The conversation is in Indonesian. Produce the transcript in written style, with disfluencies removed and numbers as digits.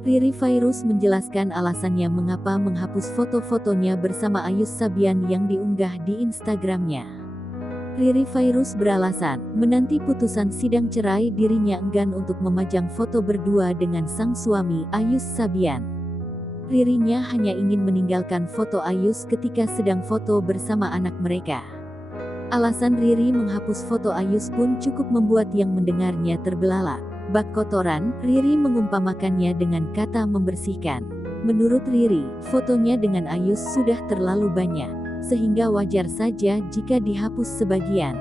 Riri Fairuz menjelaskan alasannya mengapa menghapus foto-fotonya bersama Ayus Sabian yang diunggah di Instagramnya. Riri Fairuz beralasan, menanti putusan sidang cerai dirinya enggan untuk memajang foto berdua dengan sang suami, Ayus Sabian. Ririnya hanya ingin meninggalkan foto Ayus ketika sedang foto bersama anak mereka. Alasan Riri menghapus foto Ayus pun cukup membuat yang mendengarnya terbelalak. Bak kotoran, Riri mengumpamakannya dengan kata membersihkan. Menurut Riri, fotonya dengan Ayus sudah terlalu banyak, sehingga wajar saja jika dihapus sebagian.